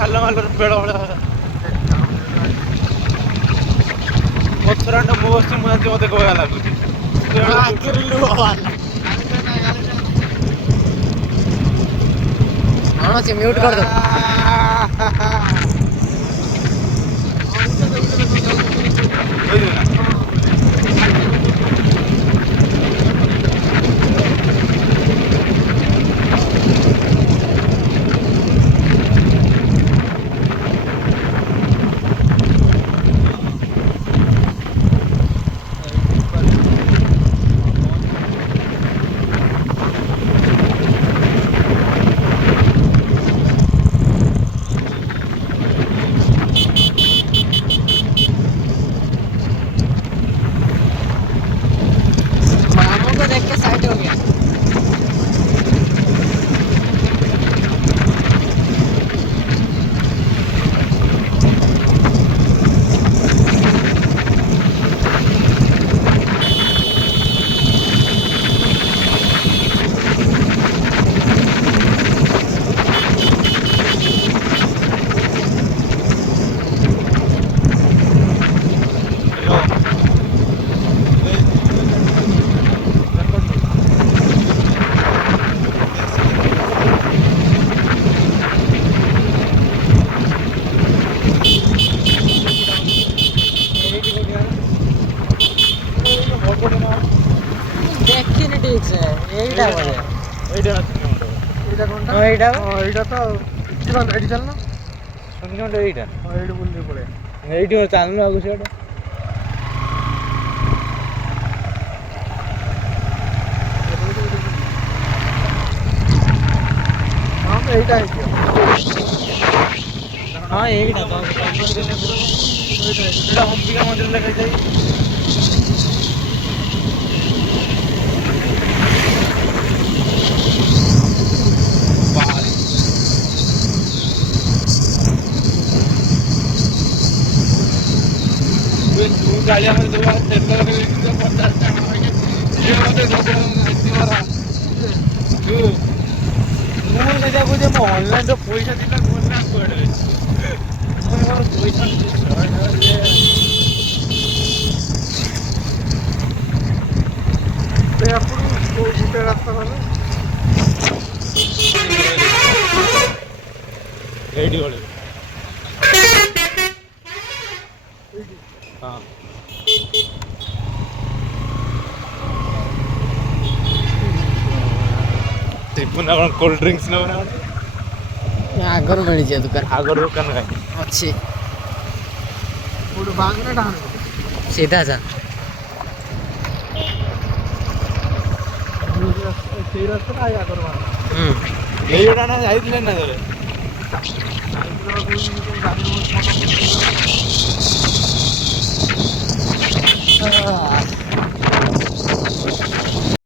ଖାଲ ମାଲର ବେଳ ଭଳିଆ ପଥରାଣ୍ଡ ମୁଁ ବସିଛି, ମୁଁ ଜାଣିଛି ମତେ କୋହା ଲାଗୁଛି। ଆଖିରୁ ଲୁହ ବାହାରିଲା। କଣ ଅଛି ମ୍ୟୁଟ୍ କରିଦବ। मामू को देख के साइड हो गया। देखिनी ठीक से एटा बोले ଏଇଟା कोनटा एटा ଏଇଟା ତ ଏଇଠି ଚାଲୁନ ଶୁଣିଛ ଏଇଟା ଏଇଠି ବୁଲିକି ପଳେଇ ଏଇଠି ଚାଲୁନ ଆଗକୁ ସିଆଡ଼େ ଏଇଟା ହେଇଯିବ हां एटा तो ଏଇଟା ଅମ୍ବିକା ମନ୍ଦିର ଲେଖାଯାଇଛି। गाड़िया में दो बार तेल लगे तो 50 टका ये मते ମୁଁ ସେଇଟା କହୁଛି ମୁଁ ଅନଲାଇନରେ ପଇସା ଦିଲା କୋନା କୁଆଡ଼େ ମୁଁ ମୋର ପଇସା ସେ ଆପଣ ଗୋଟେ ରାସ୍ତା ଗଲେ ଏଇଠି ଗଲେ ହଁ टिपुना कौन कोल्ड ड्रिंक्स न बना आगर मिल जाए दुकान आगर दुकान का अच्छी पूरा बांग ना डाल सीधा जा ସେଇ ରାସ୍ତାରେ ଆଇ ଆଗର ବାହାର ଏଇଟା ନା ଯାଇଥିଲେ ନା ଧରେ